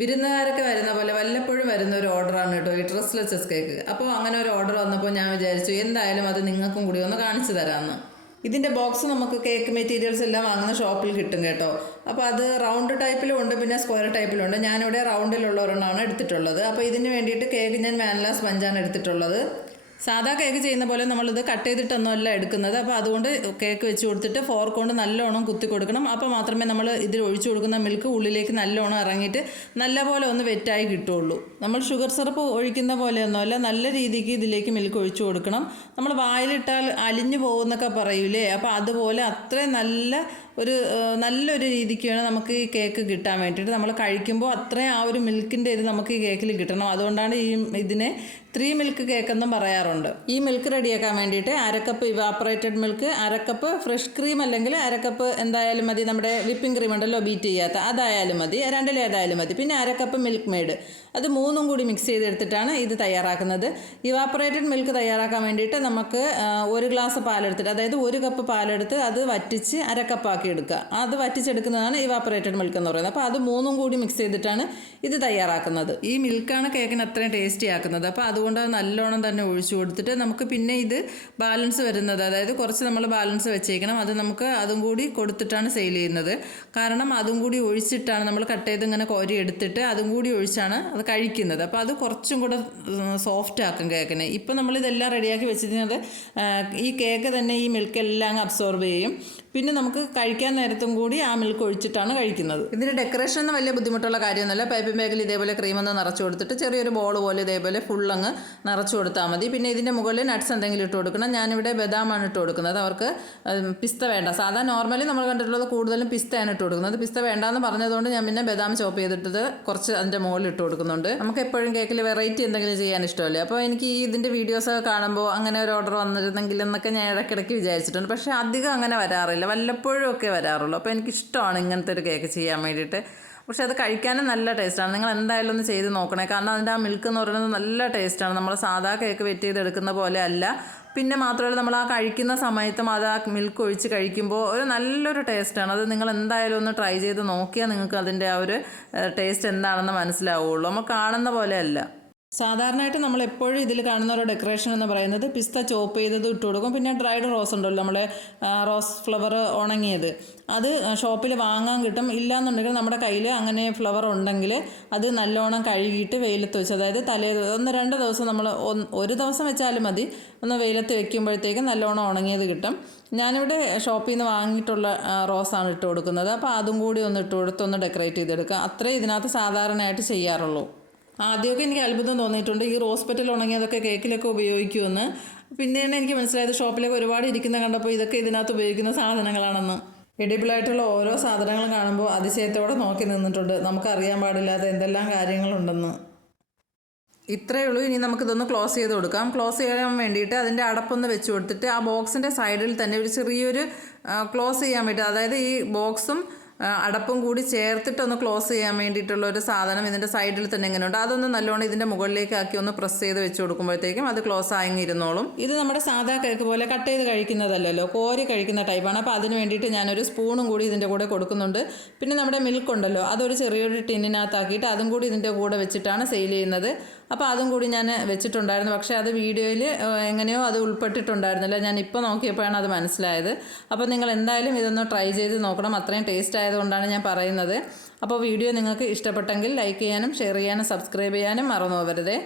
വിരുന്നുകാരൊക്കെ വരുന്ന പോലെ വല്ലപ്പോഴും വരുന്ന ഒരു ഓർഡറാണ് കേട്ടോ ഈ ഡ്രസ്ലെസ് കേക്ക്. അപ്പോൾ അങ്ങനെ ഒരു ഓർഡർ വന്നപ്പോൾ ഞാൻ വിചാരിച്ചു എന്തായാലും അത് നിങ്ങൾക്കും കൂടി ഒന്ന് കാണിച്ചു തരാമെന്ന്. ഇതിൻ്റെ ബോക്സ് നമുക്ക് കേക്ക് മെറ്റീരിയൽസ് എല്ലാം വാങ്ങുന്ന ഷോപ്പിൽ കിട്ടും കേട്ടോ. അപ്പോൾ അത് റൗണ്ട് ടൈപ്പിലും ഉണ്ട്, പിന്നെ സ്ക്വയർ ടൈപ്പിലും ഉണ്ട്. ഞാനിവിടെ റൗണ്ടിലുള്ള ഒരെണ്ണമാണ് എടുത്തിട്ടുള്ളത്. അപ്പോൾ ഇതിന് വേണ്ടിയിട്ട് കേക്ക് ഞാൻ വാനില സ്പഞ്ചാണ് എടുത്തിട്ടുള്ളത്. സാധാ കേക്ക് ചെയ്യുന്ന പോലെ നമ്മളിത് കട്ട് ചെയ്തിട്ടൊന്നുമല്ല എടുക്കുന്നത്. അപ്പോൾ അതുകൊണ്ട് കേക്ക് വെച്ച് കൊടുത്തിട്ട് ഫോർക്ക് കൊണ്ട് നല്ലോണം കുത്തി കൊടുക്കണം. അപ്പോൾ മാത്രമേ നമ്മൾ ഇതിൽ ഒഴിച്ചു കൊടുക്കുന്ന മിൽക്ക് ഉള്ളിലേക്ക് നല്ലോണം ഇറങ്ങിയിട്ട് നല്ലപോലെ ഒന്ന് വെറ്റായി കിട്ടുള്ളൂ. നമ്മൾ ഷുഗർ സിറപ്പ് ഒഴിക്കുന്ന പോലെയൊന്നുമല്ല, നല്ല രീതിക്ക് ഇതിലേക്ക് മിൽക്ക് ഒഴിച്ചു കൊടുക്കണം. നമ്മൾ വായിലിട്ടാൽ അലിഞ്ഞു പോകുന്നൊക്കെ പറയൂലേ, അപ്പോൾ അതുപോലെ അത്രയും നല്ലൊരു രീതിക്ക് വേണം നമുക്ക് ഈ കേക്ക് കിട്ടാൻ വേണ്ടിയിട്ട്. നമ്മൾ കഴിക്കുമ്പോൾ അത്രയും ആ ഒരു മിൽക്കിൻ്റെ ഇത് നമുക്ക് ഈ കേക്കിൽ കിട്ടണം. അതുകൊണ്ടാണ് ഇതിനെ 3 മിൽക്ക് കേക്ക് എന്നും പറയാറുണ്ട്. ഈ മിൽക്ക് റെഡിയാക്കാൻ വേണ്ടിയിട്ട് 1/2 cup evaporated milk, 1/2 cup fresh cream അല്ലെങ്കിൽ 1/2 കപ്പ് എന്തായാലും മതി, നമ്മുടെ വിപ്പിംഗ് ക്രീം ഉണ്ടല്ലോ ബീറ്റ് ചെയ്യാത്ത, അതായാലും മതി, 2 ഏതായാലും മതി. പിന്നെ 1/2 കപ്പ് മിൽക്ക് മെയ്ഡ്, അത് 3ഉം കൂടി മിക്സ് ചെയ്തെടുത്തിട്ടാണ് ഇത് തയ്യാറാക്കുന്നത്. ഇവാപ്പറേറ്റഡ് മിൽക്ക് തയ്യാറാക്കാൻ വേണ്ടിയിട്ട് നമുക്ക് 1 ഗ്ലാസ് പാലെടുത്തിട്ട്, അതായത് 1 കപ്പ് പാലെടുത്ത് അത് വറ്റിച്ച് 1/2 കപ്പാക്കി എടുക്കുക. അത് വറ്റിച്ചെടുക്കുന്നതാണ് ഇവാപ്പറേറ്റഡ് മിൽക്ക് എന്ന് പറയുന്നത്. അപ്പോൾ അത് 3ഉം കൂടി മിക്സ് ചെയ്തിട്ടാണ് ഇത് തയ്യാറാക്കുന്നത്. ഈ മിൽക്കാണ് കേക്കിന് അത്രയും ടേസ്റ്റി ആക്കുന്നത്. അപ്പോൾ അതുകൊണ്ട് അത് നല്ലോണം തന്നെ ഒഴിച്ചു കൊടുത്തിട്ട് നമുക്ക് പിന്നെ ഇത് ബാലൻസ് വരുന്നത്, അതായത് കുറച്ച് നമ്മൾ ബാലൻസ് വെച്ചേക്കണം, അത് നമുക്ക് അതും കൂടി കൊടുത്തിട്ടാണ് സെയിൽ ചെയ്യുന്നത്. കാരണം അതും കൂടി ഒഴിച്ചിട്ടാണ് നമ്മൾ കട്ട് ചെയ്ത് ഇങ്ങനെ കോരി എടുത്തിട്ട് അതും കൂടി ഒഴിച്ചാണ് അത് കഴിക്കുന്നത്. അപ്പോൾ അത് കുറച്ചും കൂടെ സോഫ്റ്റ് ആക്കും കേക്കിനെ. ഇപ്പം നമ്മളിതെല്ലാം റെഡിയാക്കി വെച്ചിരുന്നത് ഈ കേക്ക് തന്നെ ഈ മിൽക്ക് എല്ലാം അബ്സോർബ് ചെയ്യും. പിന്നെ നമുക്ക് കഴിക്കാൻ നേരത്തും കൂടി ആ മിൽക്ക് ഒഴിച്ചിട്ടാണ് കഴിക്കുന്നത്. ഇതിന് ഡെക്കറേഷൻ ഒന്നും വലിയ ബുദ്ധിമുട്ടുള്ള കാര്യമൊന്നുമില്ല. പൈപ്പിംഗ് ബാഗിൽ ഇതേപോലെ ക്രീമൊന്ന് നിറച്ച് കൊടുത്തിട്ട് ചെറിയൊരു ബോൾ പോലെ ഇതേപോലെ ഫുള്ളങ്ങ് നിറച്ച് കൊടുത്താൽ മതി. പിന്നെ ഇതിൻ്റെ മുകളിൽ നട്ട്സ് എന്തെങ്കിലും ഇട്ട് കൊടുക്കണം. ഞാനിവിടെ ബദാമാണ് ഇട്ട് കൊടുക്കുന്നത്. അവർക്ക് പിസ്ത വേണ്ട. സാധാരണ നോർമലി നമ്മൾ കണ്ടിട്ടുള്ളത് കൂടുതലും പിസ്തയാണ് ഇട്ട് കൊടുക്കുന്നത്. പിസ്ത വേണ്ടാന്ന് പറഞ്ഞതുകൊണ്ട് ഞാൻ പിന്നെ ബദാം ചോപ്പ് ചെയ്തിട്ടത് കുറച്ച് അതിൻ്റെ മുകളിൽ ഇട്ട് കൊടുക്കുന്നുണ്ട്. നമുക്ക് എപ്പോഴും കേക്കിൽ വെറൈറ്റി എന്തെങ്കിലും ചെയ്യാൻ ഇഷ്ടമല്ലേ. അപ്പോൾ എനിക്ക് ഇതിൻ്റെ വീഡിയോസൊക്കെ കാണുമ്പോൾ അങ്ങനെ ഒരു ഓർഡർ വന്നിരുന്നെങ്കിൽ എന്നൊക്കെ ഞാൻ ഇടയ്ക്കിടയ്ക്ക് വിചാരിച്ചിട്ടുണ്ട്. പക്ഷേ അധികം അങ്ങനെ വരാറില്ല, വല്ലപ്പോഴും ഒക്കെ വരാറുള്ളൂ. അപ്പോൾ എനിക്കിഷ്ടമാണ് ഇങ്ങനത്തെ ഒരു കേക്ക് ചെയ്യാൻ വേണ്ടിയിട്ട്. പക്ഷെ അത് കഴിക്കാനും നല്ല ടേസ്റ്റാണ്. നിങ്ങൾ എന്തായാലും ഒന്ന് ചെയ്ത് നോക്കണേ. കാരണം അതിൻ്റെ ആ മിൽക്ക് എന്ന് പറയുന്നത് നല്ല ടേസ്റ്റാണ്. നമ്മൾ സാധാ കേക്ക് വെറ്റ് ചെയ്തെടുക്കുന്ന പോലെ അല്ല. പിന്നെ മാത്രമല്ല നമ്മൾ ആ കഴിക്കുന്ന സമയത്തും അത് ആ മിൽക്ക് ഒഴിച്ച് കഴിക്കുമ്പോൾ ഒരു നല്ലൊരു ടേസ്റ്റാണ്. അത് നിങ്ങൾ എന്തായാലും ഒന്ന് ട്രൈ ചെയ്ത് നോക്കിയാൽ നിങ്ങൾക്ക് അതിൻ്റെ ആ ഒരു ടേസ്റ്റ് എന്താണെന്ന് മനസ്സിലാവുള്ളൂ. നമ്മൾ കാണുന്ന പോലെ അല്ല. സാധാരണയായിട്ട് നമ്മൾ എപ്പോഴും ഇതിൽ കാണുന്ന ഒരു ഡെക്കറേഷൻ എന്ന് പറയുന്നത് പിസ്ത ചോപ്പ് ചെയ്തത് ഇട്ട് കൊടുക്കും. പിന്നെ ഡ്രൈഡ് റോസ് ഉണ്ടല്ലോ, നമ്മളെ റോസ് ഫ്ലവർ ഉണങ്ങിയത്, അത് ഷോപ്പിൽ വാങ്ങാൻ കിട്ടും. ഇല്ലയെന്നുണ്ടെങ്കിൽ നമ്മുടെ കയ്യിൽ അങ്ങനെ ഫ്ലവർ ഉണ്ടെങ്കിൽ അത് നല്ലോണം കഴുകിയിട്ട് വെയിലത്ത് വെച്ച്, അതായത് 1-2 ദിവസം നമ്മൾ ഒരു ദിവസം വെച്ചാലും മതി, ഒന്ന് വെയിലത്ത് വെക്കുമ്പോഴത്തേക്കും നല്ലോണം ഉണങ്ങിയത് കിട്ടും. ഞാനിവിടെ ഷോപ്പിൽ നിന്ന് വാങ്ങിയിട്ടുള്ള റോസാണ് ഇട്ട് കൊടുക്കുന്നത്. അപ്പോൾ അതും കൂടി ഒന്ന് ഇട്ട് കൊടുത്തൊന്ന് ഡെക്കറേറ്റ് ചെയ്തെടുക്കുക. അത്രേ ഇതിനകത്ത് സാധാരണയായിട്ട് ചെയ്യാറുള്ളൂ. ആദ്യമൊക്കെ എനിക്ക് അത്ഭുതം തോന്നിയിട്ടുണ്ട് ഈ റോസ് പെറ്റൽ ഉണങ്ങിയതൊക്കെ കേക്കിലൊക്കെ ഉപയോഗിക്കുമെന്ന്. പിന്നെയാണ് എനിക്ക് മനസ്സിലായത് ഷോപ്പിലൊക്കെ ഒരുപാട് ഇരിക്കുന്ന കണ്ടപ്പോൾ ഇതൊക്കെ ഇതിനകത്ത് ഉപയോഗിക്കുന്ന സാധനങ്ങളാണെന്ന്. എഡിബിളായിട്ടുള്ള ഓരോ സാധനങ്ങളും കാണുമ്പോൾ അതിശയത്തോടെ നോക്കി നിന്നിട്ടുണ്ട്. നമുക്കറിയാൻ പാടില്ലാത്ത എന്തെല്ലാം കാര്യങ്ങളുണ്ടെന്ന്. ഇത്രയേ ഉള്ളൂ. ഇനി നമുക്കിതൊന്ന് ക്ലോസ് ചെയ്ത് കൊടുക്കാം. ക്ലോസ് ചെയ്യാൻ വേണ്ടിയിട്ട് അതിൻ്റെ അടപ്പൊന്ന് വെച്ച് കൊടുത്തിട്ട് ആ ബോക്സിൻ്റെ സൈഡിൽ തന്നെ ഒരു ചെറിയൊരു ക്ലോസ് ചെയ്യാൻ വേണ്ടി, അതായത് ഈ ബോക്സും അടപ്പും കൂടി ചേർത്തിട്ടൊന്ന് ക്ലോസ് ചെയ്യാൻ വേണ്ടിയിട്ടുള്ള ഒരു സാധനം ഇതിൻ്റെ സൈഡിൽ തന്നെ ഇങ്ങനെയുണ്ട്. അതൊന്ന് നല്ലോണം ഇതിൻ്റെ മുകളിലേക്ക് ആക്കി ഒന്ന് പ്രസ് ചെയ്ത് വെച്ച് കൊടുക്കുമ്പോഴത്തേക്കും അത് ക്ലോസ് ആയിരുന്നോളും. ഇത് നമ്മുടെ സാധാ കേക്ക് പോലെ കട്ട് ചെയ്ത് കഴിക്കുന്നതല്ലല്ലോ, കോരി കഴിക്കുന്ന ടൈപ്പാണ്. അപ്പോൾ അതിന് വേണ്ടിയിട്ട് ഞാനൊരു സ്പൂണും കൂടി ഇതിൻ്റെ കൂടെ കൊടുക്കുന്നുണ്ട്. പിന്നെ നമ്മുടെ മിൽക്ക് ഉണ്ടല്ലോ, അതൊരു ചെറിയൊരു ടിന്നിനകത്താക്കിയിട്ട് അതും കൂടി ഇതിൻ്റെ കൂടെ വെച്ചിട്ടാണ് സെയിൽ ചെയ്യുന്നത്. അപ്പോൾ അതും കൂടി ഞാൻ വെച്ചിട്ടുണ്ടായിരുന്നു. പക്ഷേ അത് വീഡിയോയിൽ എങ്ങനെയോ അത് ഉൾപ്പെട്ടിട്ടുണ്ടായിരുന്നില്ല. ഞാൻ ഇപ്പോൾ നോക്കിയപ്പോഴാണ് അത് മനസ്സിലായത്. അപ്പോൾ നിങ്ങൾ എന്തായാലും ഇതൊന്ന് ട്രൈ ചെയ്ത് നോക്കണം. അത്രയും ടേസ്റ്റ് ആയതുകൊണ്ടാണ് ഞാൻ പറയുന്നത്. അപ്പോൾ വീഡിയോ നിങ്ങൾക്ക് ഇഷ്ടപ്പെട്ടെങ്കിൽ ലൈക്ക് ചെയ്യാനും ഷെയർ ചെയ്യാനും സബ്സ്ക്രൈബ് ചെയ്യാനും മറന്നു പോകരുതേ.